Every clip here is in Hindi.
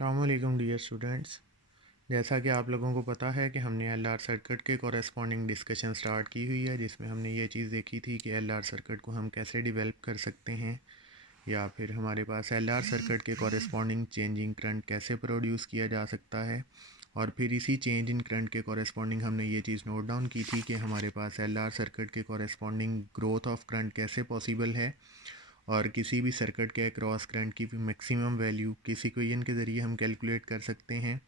अस्सलामुअलैकुम डियर स्टूडेंट्स। जैसा कि आप लोगों को पता है कि हमने एलआर सर्किट के कॉरेस्पॉन्डिंग डिस्कशन स्टार्ट की हुई है, जिसमें हमने ये चीज़ देखी थी कि एलआर सर्किट को हम कैसे डेवलप कर सकते हैं, या फिर हमारे पास एलआर सर्किट के कॉरेस्पॉन्डिंग चेंजिंग करंट कैसे प्रोड्यूस किया जा सकता है। और फिर इसी चेंज इन करंट के कॉरेस्पॉन्डिंग हमने ये चीज़ नोट डाउन की थी कि हमारे पास एलआर सर्किट के कॉरेस्पॉन्डिंग ग्रोथ ऑफ करंट कैसे पॉसिबल है, और किसी भी सर्किट के अक्रॉस करंट की मैक्सिमम वैल्यू किसी इक्वेशन के ज़रिए हम कैलकुलेट कर सकते हैं।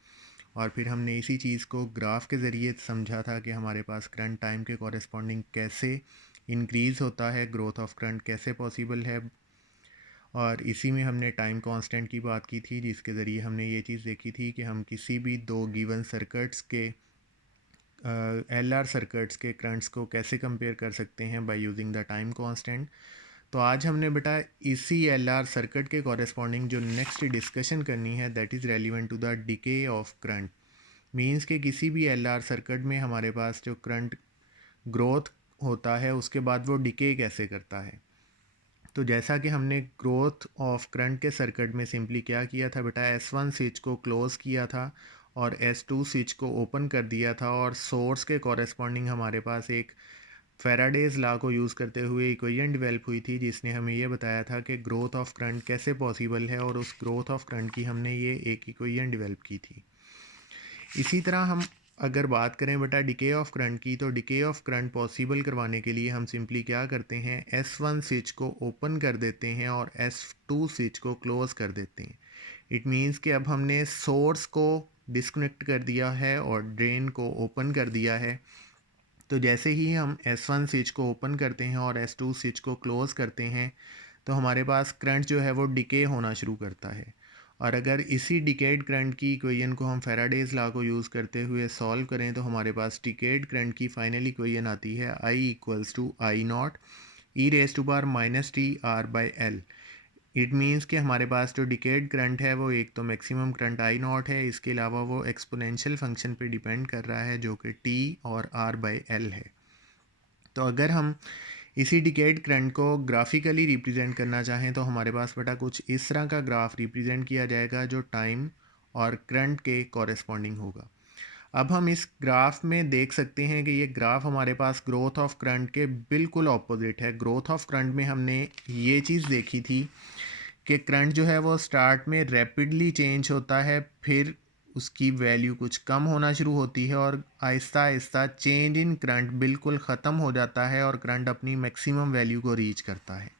और फिर हमने इसी चीज़ को ग्राफ के ज़रिए समझा था कि हमारे पास करंट टाइम के कॉरेस्पॉन्डिंग कैसे इंक्रीज़ होता है, ग्रोथ ऑफ करंट कैसे पॉसिबल है। और इसी में हमने टाइम कांस्टेंट की बात की थी, जिसके ज़रिए हमने ये चीज़ देखी थी कि हम किसी भी दो गिवन सर्किट्स के एलआर सर्किट्स के करंट्स को कैसे कंपेयर कर सकते हैं by using the time constant. तो आज हमने बेटा इसी एलआर सर्किट के कॉरेस्पॉन्डिंग जो नेक्स्ट डिस्कशन करनी है, that is relevant to the decay of current. Means कि किसी भी एलआर सर्किट में हमारे पास जो करंट ग्रोथ होता है उसके बाद वो डिके कैसे करता है। तो जैसा कि हमने ग्रोथ ऑफ करंट के सर्किट में सिंपली क्या किया था बेटा, S1 स्विच को क्लोज़ किया था और S2 स्विच को ओपन कर दिया था, और सोर्स के कॉरेस्पॉन्डिंग हमारे पास एक फेराडेज लॉ को यूज़ करते हुए इक्वेशन डेवलप हुई थी, जिसने हमें ये बताया था कि ग्रोथ ऑफ करंट कैसे पॉसिबल है, और उस ग्रोथ ऑफ करंट की हमने ये एक इक्वेशन डेवलप की थी। इसी तरह हम अगर बात करें बेटा डिके ऑफ करंट की, तो डिके ऑफ करंट पॉसिबल करवाने के लिए हम सिंपली क्या करते हैं, S1 स्विच को ओपन कर देते हैं और S2 स्विच को क्लोज़ कर देते हैं। इट मीन्स कि अब हमने सोर्स को डिस्कनेक्ट कर दिया है और ड्रेन को ओपन कर दिया है। तो जैसे ही हम S1 स्विच को ओपन करते हैं और S2 स्विच को क्लोज़ करते हैं, तो हमारे पास करंट जो है वो डिके होना शुरू करता है। और अगर इसी डिकेड करंट की इक्वेशन को हम फेराडेज लॉ को यूज़ करते हुए सॉल्व करें, तो हमारे पास डिकेड करंट की फाइनल इक्वेशन आती है I equals to I naught e raise to power minus t R by L. It means कि हमारे पास जो डिकेड करंट है वो एक तो मैक्सिमम करंट आई नॉट है, इसके अलावा वो एक्सपोनेंशियल फंक्शन पे डिपेंड कर रहा है जो कि टी और आर बाई एल है। तो अगर हम इसी डिकेड करंट को ग्राफिकली रिप्रेजेंट करना चाहें, तो हमारे पास बेटा कुछ इस तरह का ग्राफ रिप्रेजेंट किया जाएगा जो टाइम और करंट के कॉरेस्पॉन्डिंग होगा। अब हम इस ग्राफ में देख सकते हैं कि ये ग्राफ हमारे पास ग्रोथ ऑफ करंट के बिल्कुल ऑपोजिट है। ग्रोथ ऑफ करंट में हमने ये चीज़ देखी थी कि करंट जो है वो स्टार्ट में रैपिडली चेंज होता है, फिर उसकी वैल्यू कुछ कम होना शुरू होती है और Aahista Aahista change in current बिल्कुल ख़त्म हो जाता है और करंट अपनी मैक्सिमम वैल्यू को रीच करता है।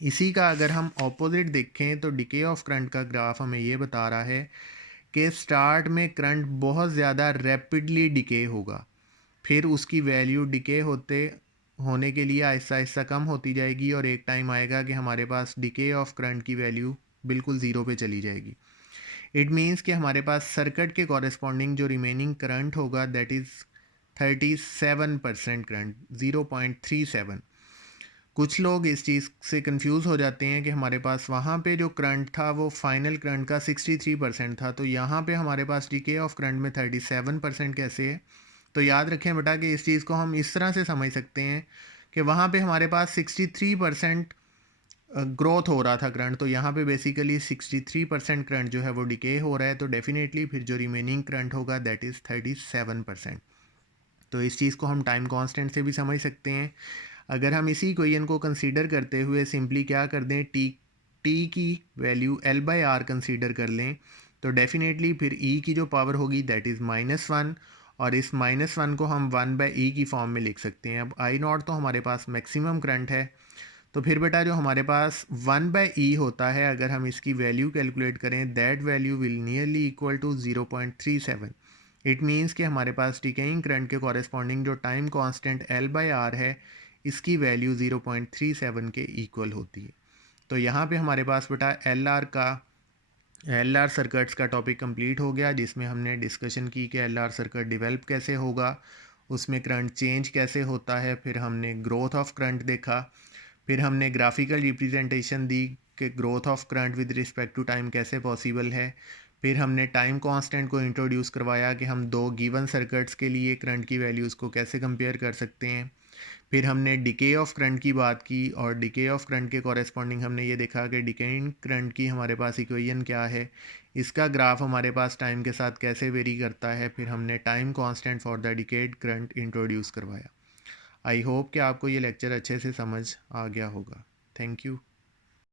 इसी का अगर हम ऑपोजिट देखें, तो डिके ऑफ करंट का ग्राफ हमें ये बता रहा है कि स्टार्ट में करंट बहुत ज़्यादा रैपिडली डिके होगा, फिर उसकी वैल्यू डिके होने के लिए आहिस्ता आहिस्ता कम होती जाएगी, और एक टाइम आएगा कि हमारे पास डिके ऑफ करंट की वैल्यू बिल्कुल ज़ीरो पे चली जाएगी। इट मीन्स कि हमारे पास सर्किट के कॉरेस्पॉन्डिंग जो रिमेनिंग करंट होगा, दैट इज़ 37% करंट, 0.37। कुछ लोग इस चीज़ से कंफ्यूज हो जाते हैं कि हमारे पास वहाँ पे जो करंट था वो फाइनल करंट का 63% था, तो यहाँ पे हमारे पास डिके ऑफ करंट में 37% कैसे है। तो याद रखें बेटा कि इस चीज़ को हम इस तरह से समझ सकते हैं कि वहाँ पे हमारे पास 63% ग्रोथ हो रहा था करंट, तो यहाँ पे बेसिकली 63% करंट जो है वो डिके हो रहा है, तो डेफिनेटली फिर जो रिमेनिंग करंट होगा दैट इज़ 37%। तो इस चीज़ को हम टाइम कांस्टेंट से भी समझ सकते हैं। अगर हम इसी इक्वेशन को कंसीडर करते हुए सिंपली क्या कर दें, टी की value L by R consider कर लें, तो डेफिनेटली फिर ई की जो पावर होगी दैट इज़ -1, और इस -1 को हम 1 बाई ई की फॉर्म में लिख सकते हैं। अब आई नॉट तो हमारे पास मैक्सिमम करंट है, तो फिर बेटा जो हमारे पास 1 बाई ई होता है, अगर हम इसकी वैल्यू कैलकुलेट करें, that value will nearly equal to 0.37। It means कि हमारे पास डिकेइंग करंट के कॉरेस्पॉन्डिंग जो time constant L by R है, इसकी वैल्यू 0.37 के इक्वल होती है। तो यहाँ पे हमारे पास बेटा एल आर सर्किट्स का टॉपिक कंप्लीट हो गया, जिसमें हमने डिस्कशन की कि एल आर सर्किट डिवेल्प कैसे होगा, उसमें करंट चेंज कैसे होता है, फिर हमने ग्रोथ ऑफ करंट देखा, फिर हमने ग्राफिकल रिप्रेजेंटेशन दी कि growth of current with respect to time कैसे पॉसिबल है, फिर हमने टाइम कांस्टेंट को इंट्रोड्यूस करवाया कि हम दो गिवन सर्किट्स के लिए करंट की वैल्यूज़ को कैसे कंपेयर कर सकते हैं, फिर हमने डिके ऑफ करंट की बात की, और डिके ऑफ करंट के कॉरेस्पॉन्डिंग हमने ये देखा कि डिकेइंग करंट की हमारे पास इक्वेशन क्या है, इसका ग्राफ हमारे पास टाइम के साथ कैसे वेरी करता है, फिर हमने time constant for the decayed current introduce करवाया। आई होप कि आपको ये लेक्चर अच्छे से समझ आ गया होगा। Thank you.